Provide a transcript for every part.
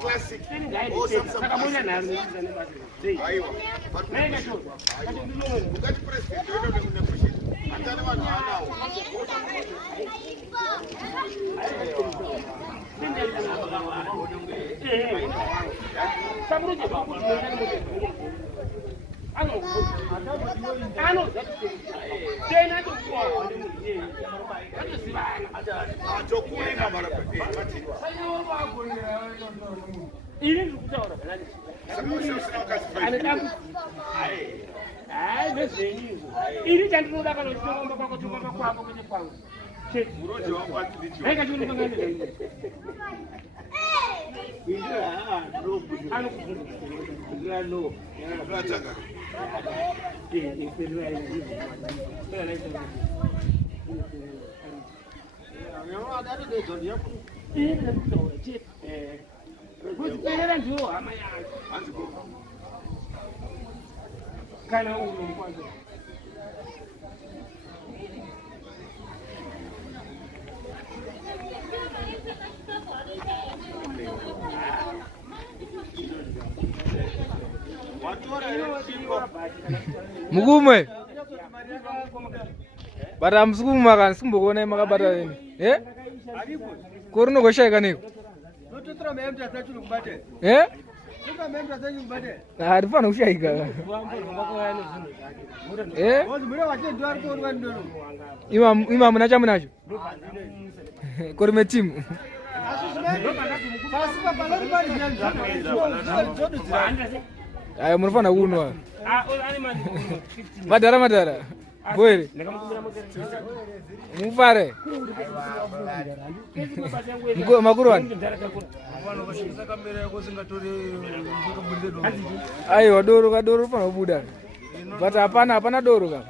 Classic. Mugume. Bara msukuma kan simbokona makabata yini. Koruno goshayika niko. Arifana kushayika. Imam nacho munacho. Korime timu. Ayo munofana kunwa. Madara. Bwere. Mufare. Makuru wani. Ayo doro fana buda. Bata hapana doro ka.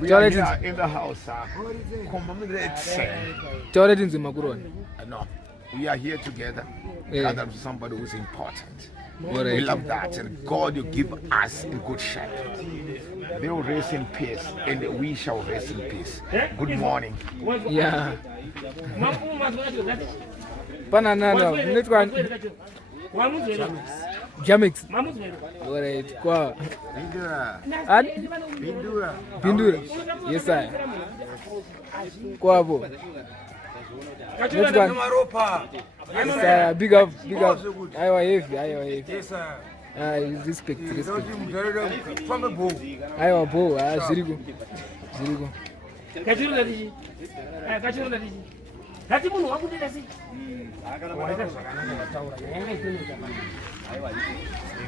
We are here in the house. No, we are here together. Gathered with somebody who's important. We love that, and God will give us in good shape. They will rest in peace, and we shall rest in peace. Good morning. Yeah. Banana. Jamix. Alright, kwa. Pindura. Yes, sir. Kwa hapo. Yes, big up. Aiwa heavy. Yes, sir. Respect. Aiwa bo, zirigo.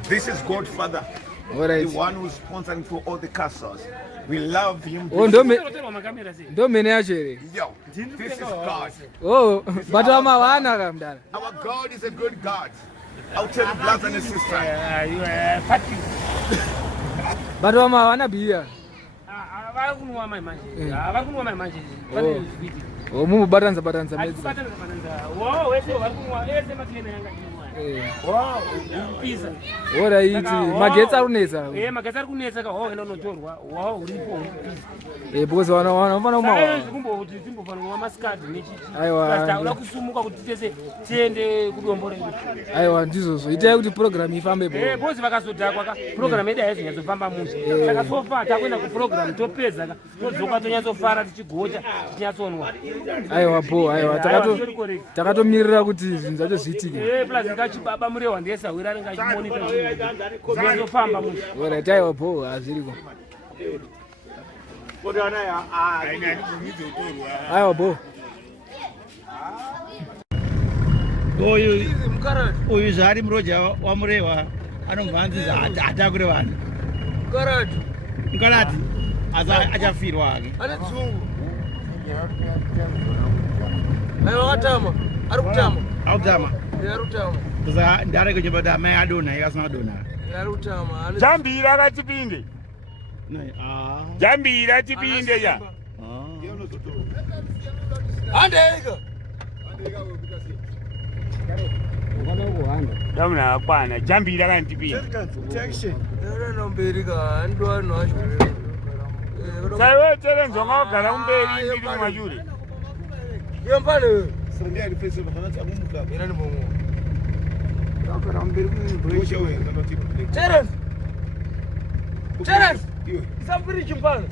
This is Godfather, the one who's sponsoring for all the castles. We love him. Oh, don't me actually. Yo, this is God. Oh, but our God is a good God. I'll tell you, brothers and sisters. You are fatty. But wanna be here. Oh, mumu batanza. Wow, wow, pizza. Ora iti magetsa runesa. Magetsa runesa ka ho inonotorwa. Wow, uripo pizza. Because wana uma. Kumbo kuti timbofana wa mascard nechichi. Aiwa. Basta ula kusumuka kuti tese tiende kudombora ino. Aiwa ndizozo. Ita kuti program ifambe bo. Bozi vakazodhakwa ka program yedu haisi yazofamba musha. Saka sofa takwenda ku program topedza ka. Todzoka tonyazofara tichigota tinyatsonwa. Aiwa bo, takatomirira kuti zvinhu zvacho zviitike. Plus ngachibaba Murehwa ndesa wirari ngachimonita zvinozofamba musha. Ora taiwa bo azviriko. Aiwa bo. Uyu zvari muroja wa Murehwa anomvanziza atakure vanhu. Mukarati achafirwa hake. Ane dzungu. Aiwa atama. Arikutama. Arikutama. Saka ndareke chibata mai adona ikasina adona. Arikutama. Jambira akatipinde. Jambira tipinde ya. Andeka. Damna akwana jambira kanti pia. Sawe tere nzonga kala umberi ndiri mwajuri. Yompale. Sunday ali pesa bana ta umuka. Ina ni bongo. Kala umberi kunisha wewe kama tipo. Terence. Somebody chimpana.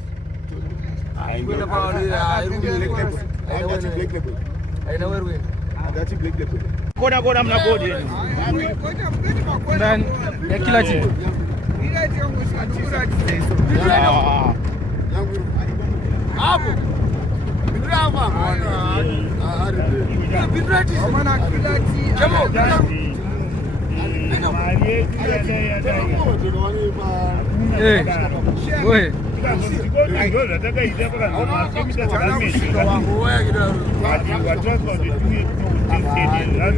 Kwenda pa aina wewe. Adati black label. Kona mna bodi. Ndani ya kila timu. Hapo. Brava. Bidrati. Jamu. Wewe.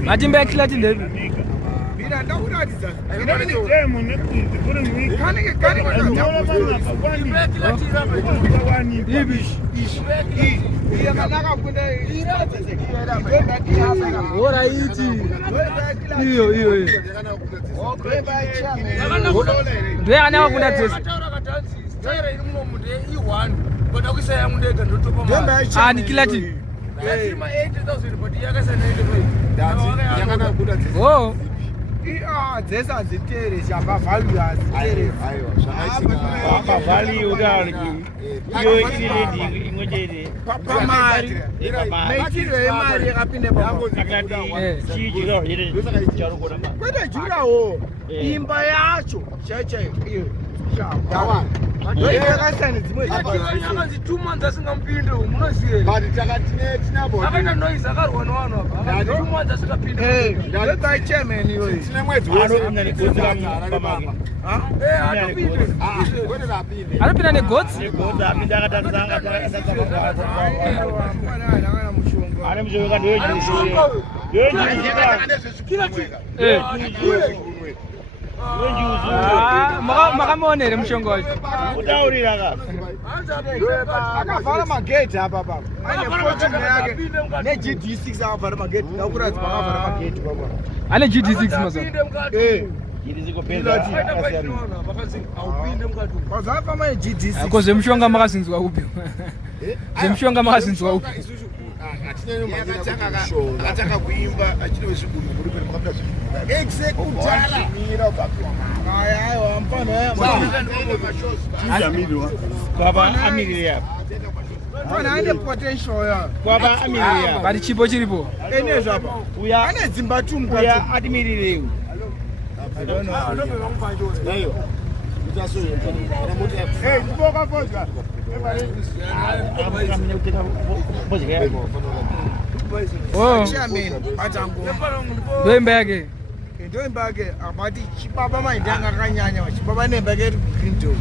Majimba ya kila timu. Iyo. Ndio anawa kuna tesi. Tyre iri munomude i1 but akusaya mundega ndotopa Ni kila timu. Lazima 80,000 but yakasana 85. Yakana kuda tesi. Oh. Dzesa dzitere chamba value adzitere. Aiwa, zvakaisika. Papa value udaliki. Iyo ilidi ingojere. Papa mari. Maitiro emari yakapinde papo. Chijiro ire charo kona. Kwenda jurawo. Imba yacho. Chacha iyo. Shamba. Yakasana dzimwe yakanzi 2 months asingampinde munoziye. But takatine tinabo. Akaita noise akarwa nowano apa. 2 months asingapinde. Ndai chairman iyo. Tine mwedzi Anopinda negods? Makamonere mushongo wacho. Utaurira ka. Akavhara magate apa baba. Ane fortune yake. Ne GD6 akavhara magate. Ndakuratidza akavhara magate baba. Ane GD6 mazo. Ako zvemushonga makazinzwa upi? Zvemushonga makazinzwa upi? akataka kuimba achine wezviguru muri peri makapita zviguru exekutala kwava amiriri yapo ane potential ya kwava amiriri yapo Bari chipo chiripo. ene zvapa uya ane dzimba tumba uya atimiriri Ndoimba yake. ndoimba yake abati chibaba maindanga akanyanya chibaba nemba yake green door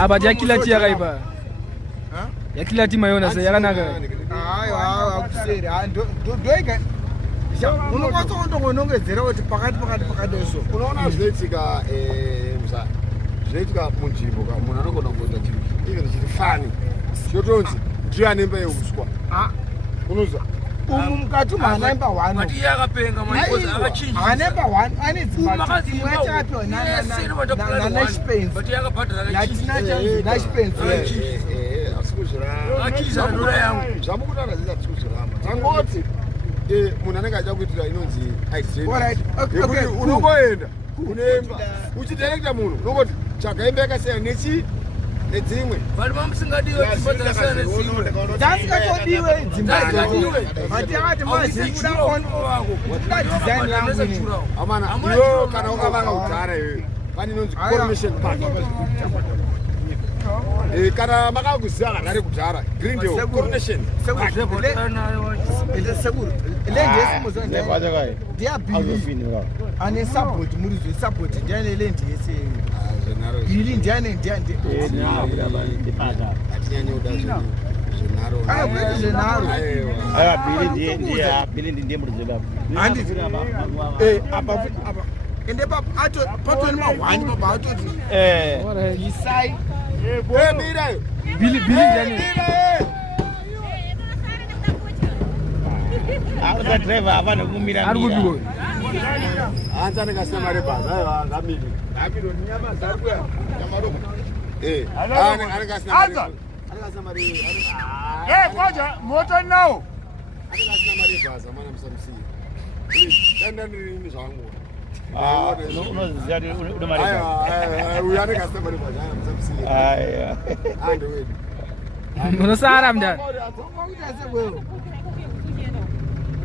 Abati yakila ti yakaipa. Yakila ti mayona se yakanaka. hayo akuseri ndoiga unokwanisa kundongonongedzera kuti pakati eso unoona zvinoitika zvinoitika munzvimbo munhu anogona kuita chinhu even chiri fani chotonzi ndiyo anemba yeuswa unozwa umu mukati umu haanaimba 1 haanaimba 1 ane dzimba imwe yacho apiwa nanashipenzi yatina chanzi nashipenzi zvamukutaura zviza tiri kuzviramba tangoti munhu anenge acha kuitira inonzi accident unongoenda unoemba uchidirekta munhu unongoti tsvaga yakasiyana nedzimwe dzasingachodiwe dzimba mati akati mazikuda design yangu amana iwe kana ukavanga kudhara iwe pane inonzi coronation park kana makakuziva Harare kudhara green day coronation sekuru ndeyabhili ane support muri zve support ndiane lendi yese bhili ndiane ende patoni mahwani papa atoti isai Bili ndiani? Arika driver havana kumira Ari kupiko. Anza nikasema mari bhazi. Aiwa ngamiri. Ngamiri ni nyama dzako ya. Nyama doko. Anakasema mari. Anakasema mari. Kwaja moto nawo. Anakasema mari bhazi mwana msamsi. Nenda nini zvangu. Unoziya une mari bhazi. Uya anakasema mari bhazi mwana msamsi. Aiwa. Ande wedu. Munosara mndani.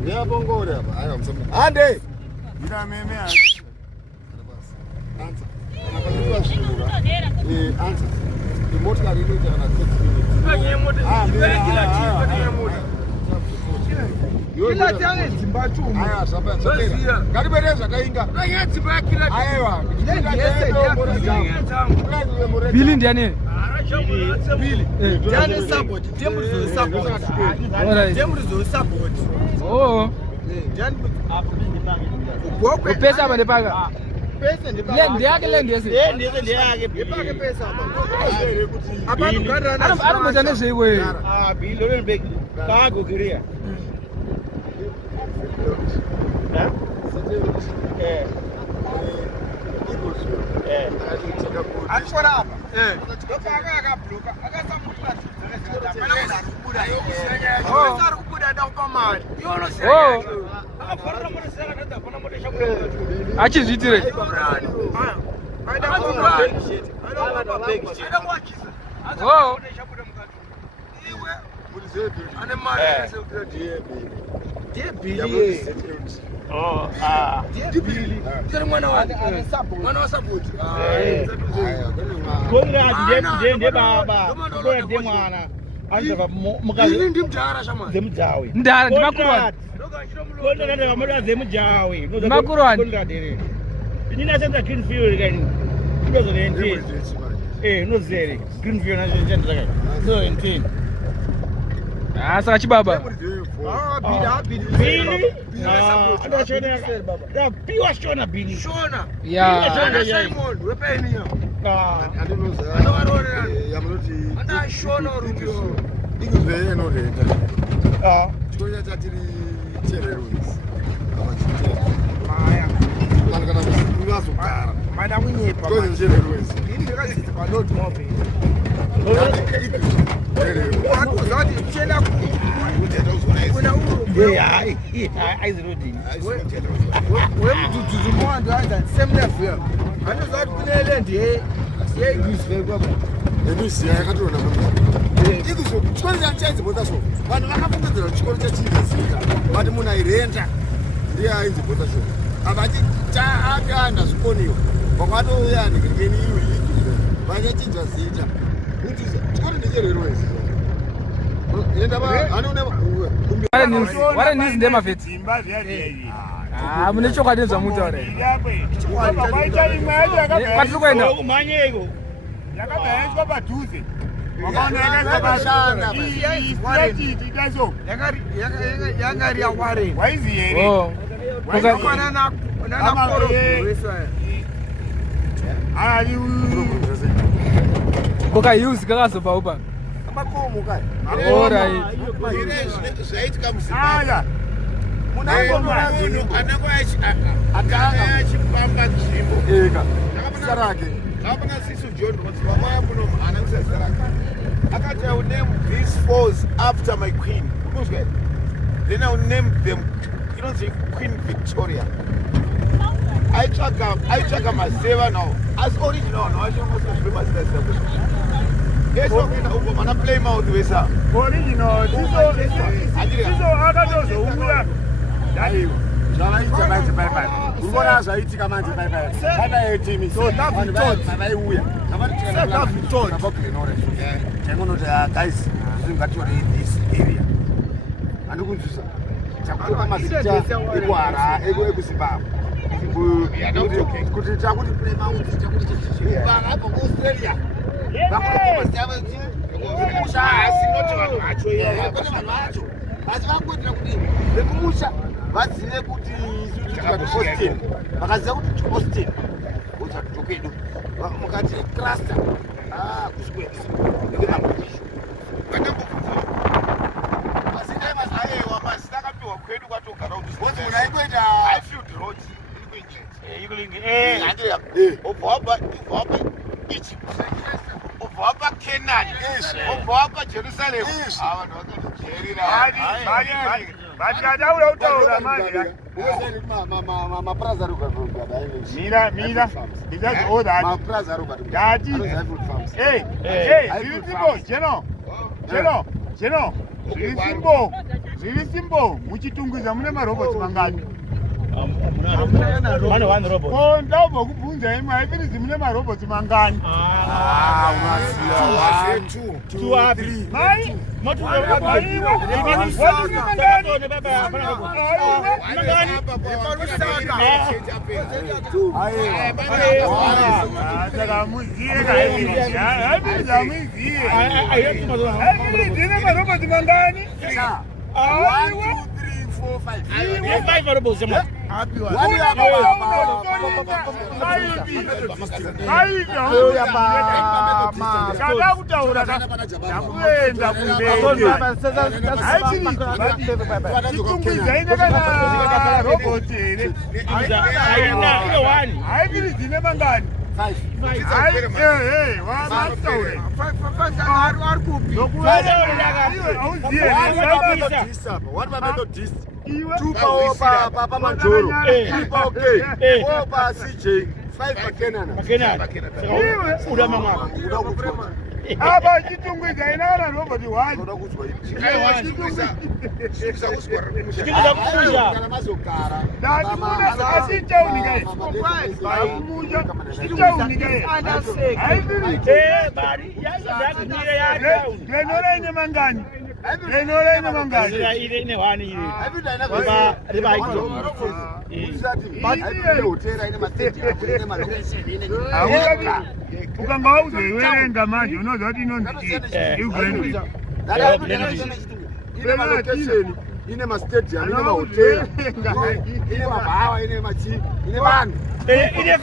Ngiyabongora hapa. Hayi msamsi. Ande. Ila meme Anza. Anapatiwa shura. Anza. Remote la remote ana 6 minutes. Kanye moto. Kila chipo ni moto. Kila tane Zimbabwe. Aya sapa sapa. Ngaribereza kainga. Kanye Zimbabwe kila. Aiwa. Bili ndiani? Bili. Ndiani support. Tembu zo support. Tembu zo support. Oh. Ndiani Pesa bane paka. pesa ndi Le ndiyake le ndiyese. Ndiyese ndiyake. Ipake pesa apa. Abantu gandana. Arumboza nezveikwe. Bili lolo big. Kagogeria. Achora apa. Ndopaka akabloka. Akasamutla. Achizvitire. Ndara ndimakurwani. Makurwani. Nina senda Greenfield gani? Ndozo nenti. Nozere. Greenfield na senda gani? So nenti. Saka chibaba. Bili. Andoshona baba. Ya piwa shona bili. Shona. Ya. Simon, wepeni yo. Andinoza. Anovarorera. Yamunoti. Anda shona rudio. Ikuzve enodeta. Chikonya chatiri chererwisi. Maya. Kana kungazogara. Mada kunyepa. Chikonya chererwisi. Ndakadzidza panoti mope. Zati chela kuna aizirodi. Wemudududu mwandu anda same level. Anozati kunele ndiye yeyizwe kwaba. Ndisiya yakatona mama. Ikuzo chikoro chanzi bota so. Vanhu vakafungidzira chikoro chachizika. Vati munhu airenta ndiye ainzi bota so. Abati taakanda zvikoniwa. Vakatouya ndikeni iwe ikizve. Vachachinja zita. Kuti chikoro ndechererwezi. Ware nizi ndemafeti. Zimba vyari. Mune chokwadi zvamutaura. Kwatiri kuenda. Manyeko. Yakagaiswa padhuze. Yangari ya Warren. Waizi here. Oh. Wakana na koro. Ali. Koka Hughes kakazopa upa. Makomo kai. Alright. Zvaitika muZimbabwe. Munhu akanga achipamba nzvimbo. Eka. Sarake. Kapana sisu John Rodzimaya muno anamisa sarake. Akati I will name these fours after my queen. Then I will name them, you know, the Queen Victoria. I track Mazeva now. As original, no, I should also remember that. Yes, okay, now I'm gonna play mouth with her. Original. Sizo akatozo uya. Dai. Zvaiita manje bye. Urikuona zvaitika manje bye. Bye team. So vanhu vaiuya. Avati tikana Victoria. Tangonoti guys, ngatiore this area. Andikunzwisa. Chakutoka mazita ekuhara ekuZimbabwe. Kuti chakuti play mouth chakuti chichibanga apa kuAustralia. Asi vangoitira kuti vekumusha vazive kuti Austin vakaziva kuti Austin uchatokedu mukati cluster kuswedza ndemamutisho vandambobvunza asi dai mazaewa mazita akapiwa kwedu kwatogara kuti munhu aikuita Highfield Road ubva Egypt, ubva Canaan, ubva Jerusalem. Zvisimbo muchitungwiza mune marobhotsi mangani? Mane one robot. Oh, ndabva kubvunza imwe haipinzi mune marobhotsi mangani? Two happy. Mai? Moto baba. Five robots. Happy one. Two power Papa Majoro, 3 power K, 4 power CJ, 5 Uda mama. Aba chitungwiza inana robot wani. Ukanga uzoiwerenga manje unoziva kuti inonzi ine malokesheni, ine mastadium, ine mahotela, ine mabhawa, ine machi, ine vanhu. Ine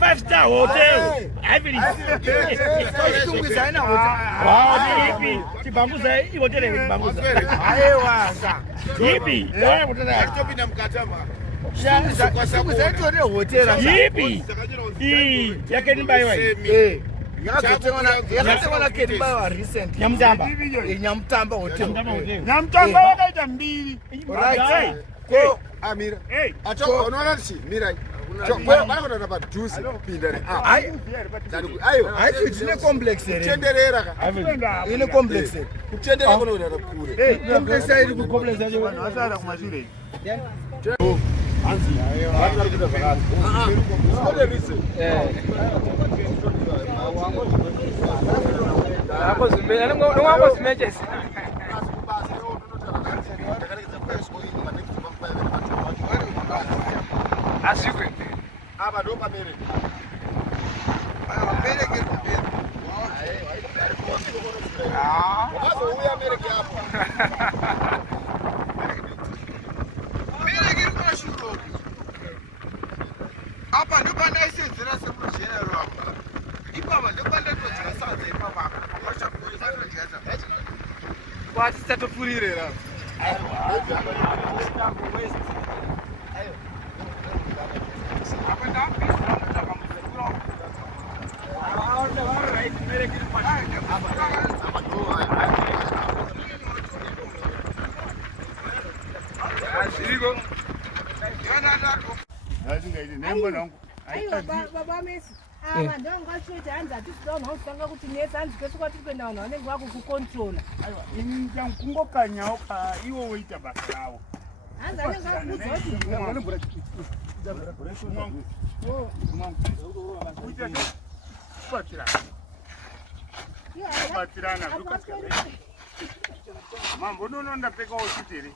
5-star hotel. Chibambuza ihotela chibambuza. Yipi. Yipi. Yake ni baiwa. Yakatengwa Kwedombo recent. Nyamutamba. Nyamutamba hotel. Nyamutamba wakaita mbiri. Right. Ko Amira. Acho unaona nchi Mira. Kwa bana kwa juice pinda ne. Ayo. Ayo ine complex ere. Tenderera ka. Ine complex. Kutendera kono ura kure. Complex iri ku complex yacho vanhu vasara kumashure. Anzi. Vari kuita zvakati. What is it? Hapo zimbele ngomwe zimeches. Asikwe. Aba ndo pamere. Abereke kupera. Wazo uya America hapo. Bereke kwa shuro. Apa ndo banda isenzera semujera hapa. Ipapa ndo banda todzira sadza ipapa. Washa kuisa todzira. Kwati tatopfurirera. Baba Messi. Ava ndongatsveta hanzi hatisidawo nhautsanga kuti nesi hanzi kwese kwatiri kuenda vanhu vanenge vakukukontrola. Aiwa, ini kungokanyawo iwo woita basa rawo. Hanzi anenge akubudza kuti batirana mambo nono ndapfekawo suti here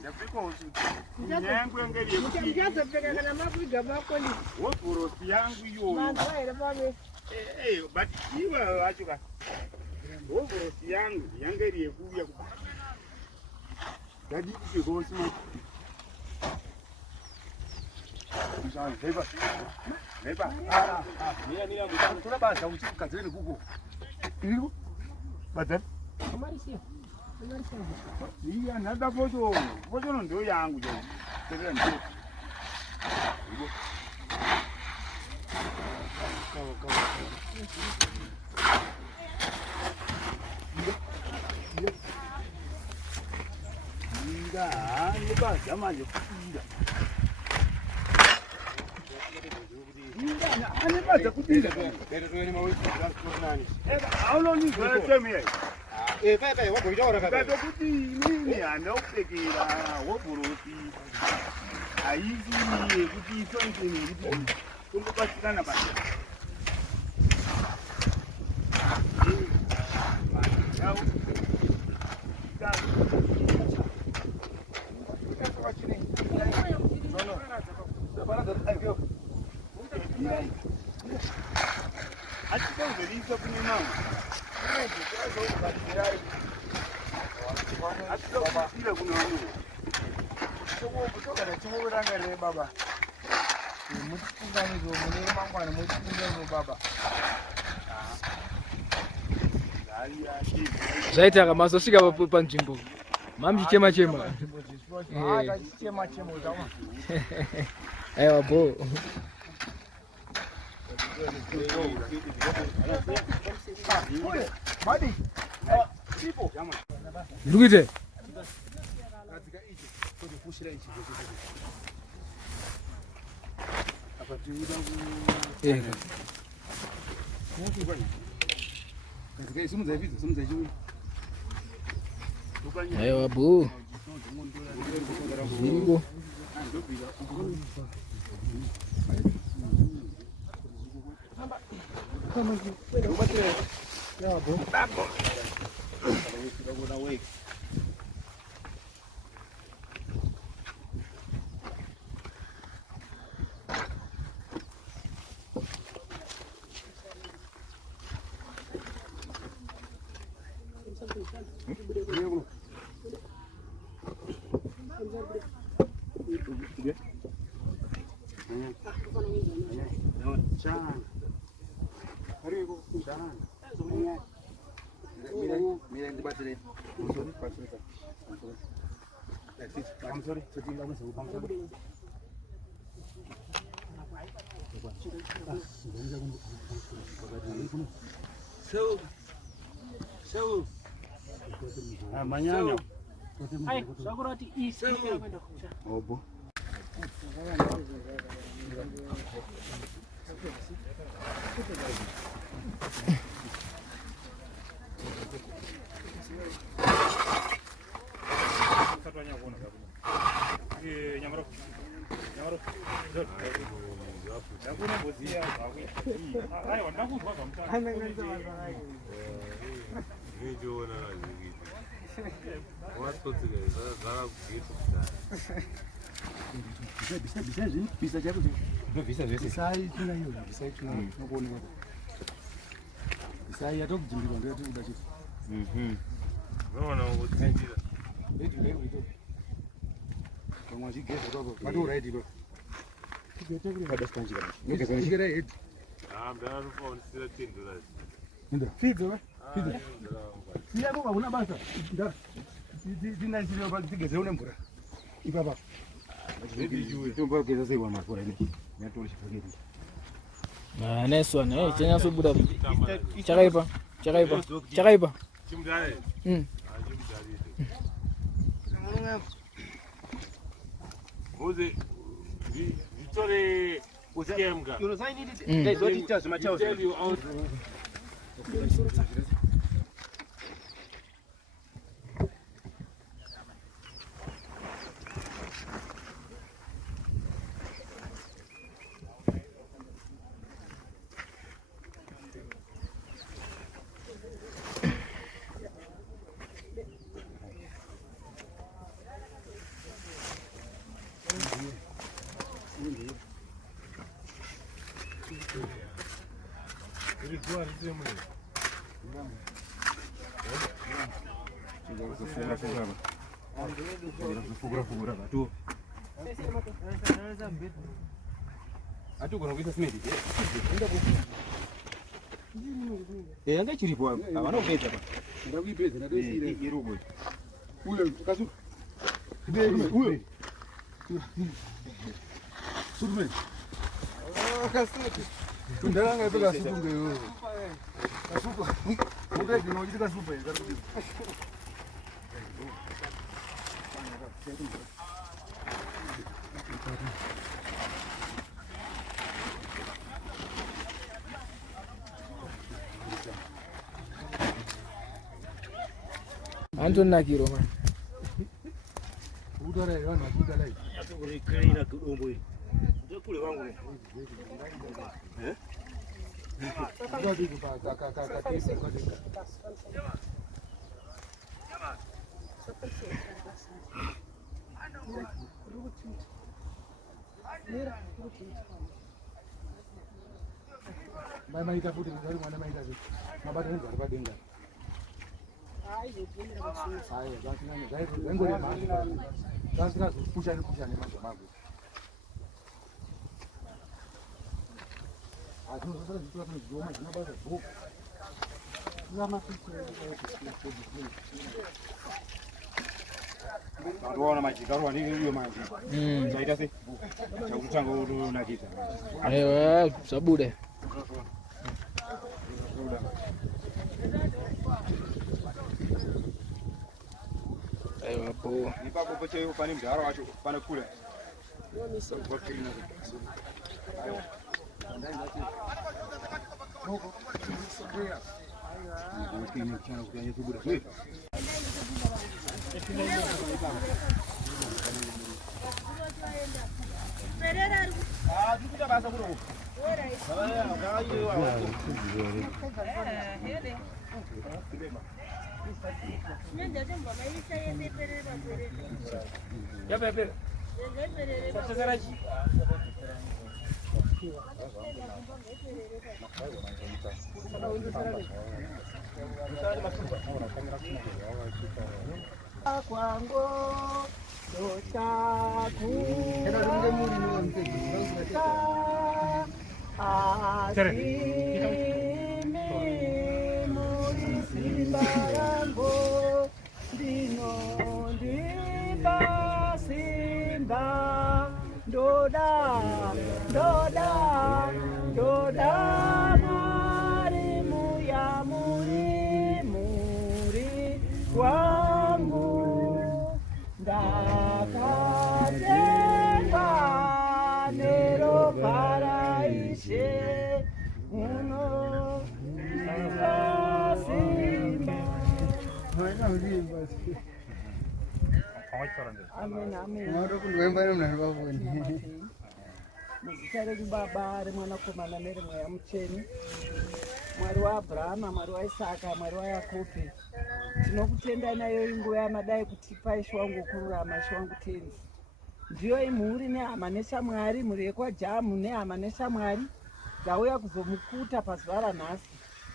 ndapfekawo suti nyangu ngeri muchazopfeka kana makuiga makoni wovhorosi yangu iyoyo manzwa here pame but iwe vacho ka wovhorosi yangu yangeri yekuuya ndadii kupfekawo smart Neighbor. Mira, tú la vas a un chico que tiene cuco. ¿Digo? ¿Bater? Sí, nada foto. Foto no ndo yangu jo. Zvaita kamazosvika panzvimbo mamuchichema chema. Aiwa bo. Ndikuite. Aiwa bo. Zvingo. Manyanya. Hai, sakurati isi. Obo. Next one, hey, chanya subuda. Chakaipa. Uze Victoria usiemga. You know I need it. They don't teach us much else. Yanga chiripo avana kupedza pa. Ndakuipedza ndatoisira yerogo. Uyo kasu. Uyo. Surume. Kasuti. Kundaranga ipe kasutu ngeyo. Kasutu. Muda dinochita kasupa yakati. Antonakiro man. Udara yana kudalai. Uri clean Kwedombo. Ndio kule wangu. Ndio kwa kaka Mama itafuti ngari mwana maita vipi? Mabata ngari badenga. Haya, basi nani? Lengo ni mali. Sasa pusha ni mambo mambo. Sasa vitu tunajua na bado book. Zama sisi Tunaona majigarwa nini hiyo maji. Zaida si. Cha mchango unajita. Ewa, sabude. Ewa hapo. Nipa popote hiyo pani mdaro wacho pana kule. Kwango dotaku Doda marimu ya muri kwangu ndakatenga nero paraishe uno simba. Amen, amen. Muzita raBaba remwanakomana nerimweya mucheni, Mwari waAbhurahama, Mwari waIsaka, Mwari waYakobe, tinokutendai nayo inguva yamadai kutipa Ishe wangu kururama, Ishe wangu tenzi. Ndiyo imhuri nehama neshamwari, mhuri yekwaJamu nehama neshamwari dzauya kuzomukuta pazuva ranhasi.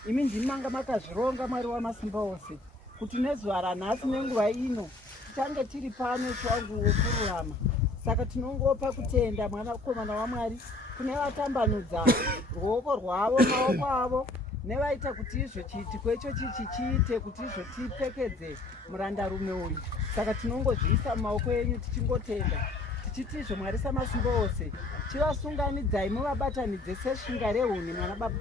Imi ndimi manga makazvironga, Mwari wamasimba ose, kuti nezuva ranhasi nenguva ino tichange tiri pano, Ishe wangu wokururama. Saka tinongopa kutenda mwanakomana waMwari kune vatambanudza ruoko rwavo, maoko avo, nevaita kuti izvo chiitiko icho chiite kuti izvo tipfekedze murandarume uyu. Saka tinongozviisa mumaoko enyu tichingotenda tichiti izvo Mwari Samasimba ose chivasunganidzai, muvabatanidze sesvinga rehuni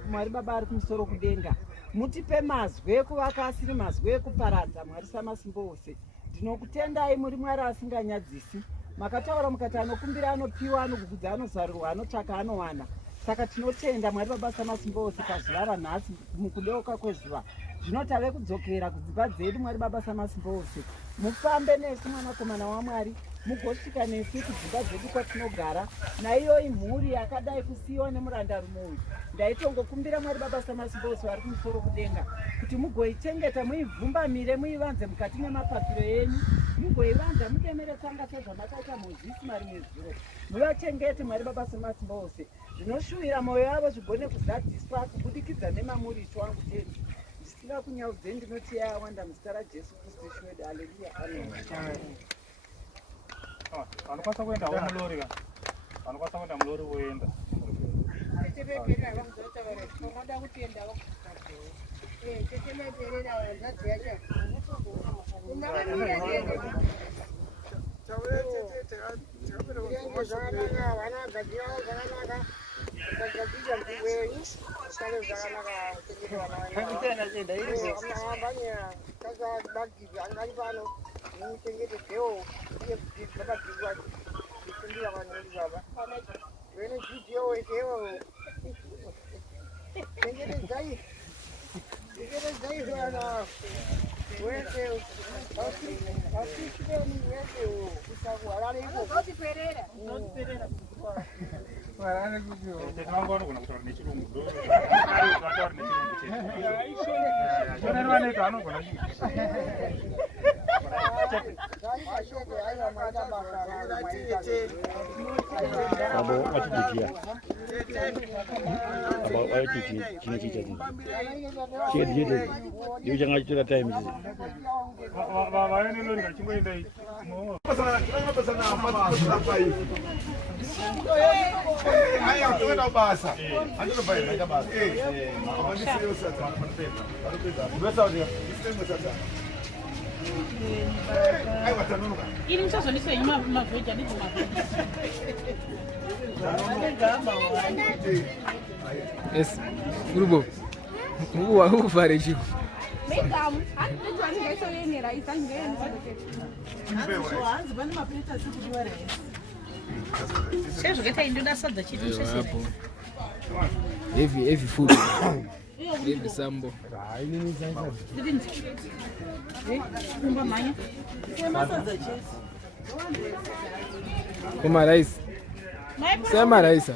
Mwari Baba ari kumusoro kudenga. Mutipe mazwi ekuvaka asiri mazwi ekuparadza, Mwari Samasimba ose. Ndinokutendai muri Mwari asinganyadzisi. Makataura mukati anokumbira anopiwa, anogugudza anozarirwa, anotsvaka anowana. Saka tinotenda Mwari Baba Samasimba ose pazuva ranhasi mukudeuka kwezuva. Zvino tave kudzokera kudzimba dzedu, Mwari Baba Samasimba ose. Mufambe nesu mwanakomana waMwari, mugosvika nesu kudzimba dzedu kwatinogara. Naiyo imhuri yakadai kusiyiwa nemurandarume uyu, ndaitongokumbira Mwari Baba Samasimba ose vari kumusoro kudenga kuti mugoichengeta, muivhumbamire, muivanze mukati memapapiro enyu, mugoivanza mudemere tsanga sezvamakaita Mozisi marimwe zuro. Muvachengete Mwari Baba Samasimba ose. Zvinoshuvira mwoyo yavo zvigone kuzadziswa kubudikidza nemamuri Ishe wangu tenzi. Ndisinga kunyaudzei ndinoti yawanda muzita raJesu Kristu Ishe wedu. Haleluya, amen. Anokwanisa kuenda mulori ka? Anokwanisa kuenda mulori woenda. Yes, Grupo. Who fare chico? Heavy food. Heavy sambo. Como rice? Sama rice.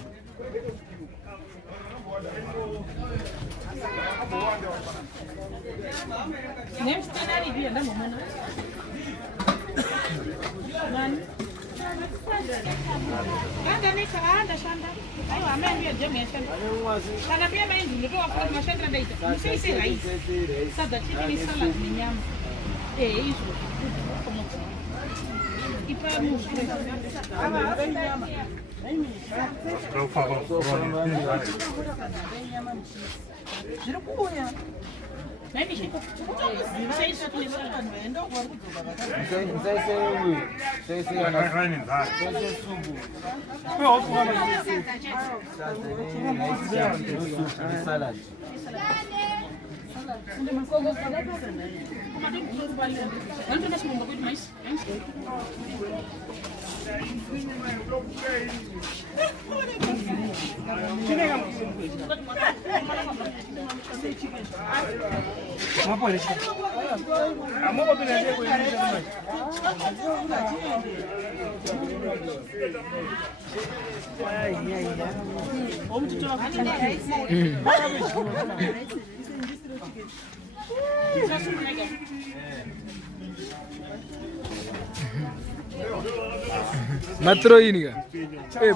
Matroiniga.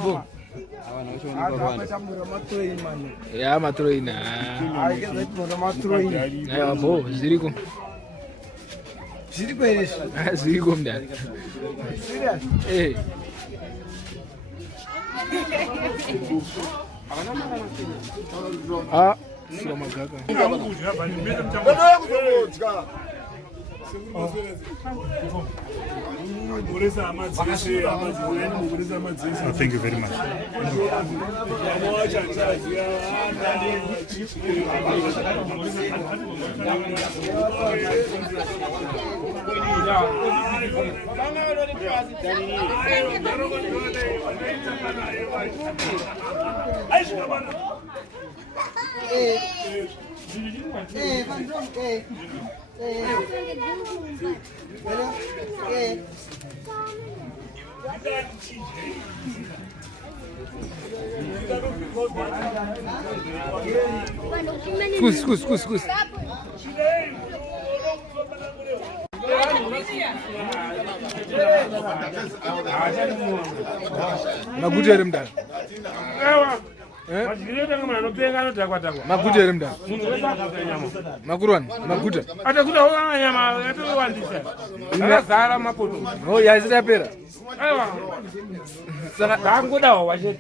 Bo. Ya matroina. Ya bo, ziriko. Ziriko eres. Ziriko mdani. Serious? Ah, sio magaka. Thank you very much. Kus. Magudere mdani. Magudere mdani. Makurwan, maguda. Atakuta wa nyama, atakuwandisha. Zara mapoto. Oh, ya zitapera. Aiwa. Saka tanguda wa waje.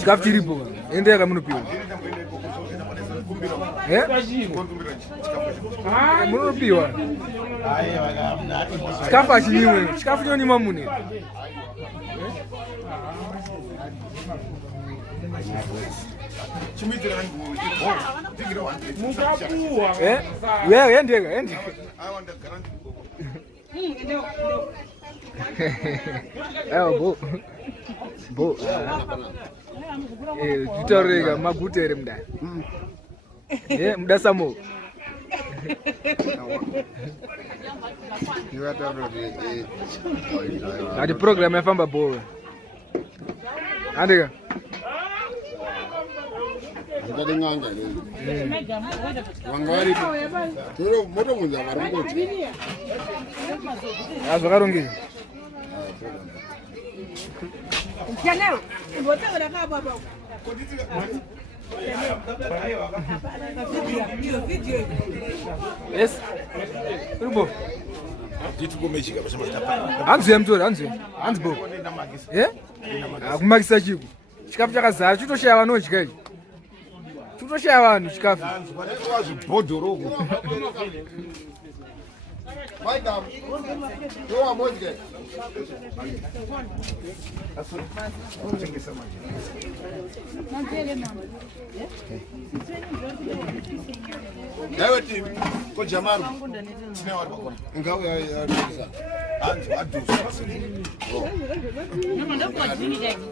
Skafti ripo. Ende yakamunopiwa. munopiwa chikafu achimimwe chikafu chonima mune yendeka bo titaureka maguta ere mudai muda samo ati program yafamba bo andika nganga wangari toro moto munza varongoti azvakarongeka Janel, bota ora ka baba. Video. Yes. Rubo. Titukomechika bashamastapa. Hanzi mtori, hanzi bo. Akumakisa chiku. Chikafu chakazara chitoshaya vanhu chika ichi. Chitoshaya vanhu chikafu. Wazibhodhoroko. Madam, you are more good. Thank you so much. Dawe team ko Jamaru. Sina wali bakona. Ngawe ya dusa. Anzi adusa. Ndo kwa dini jaji.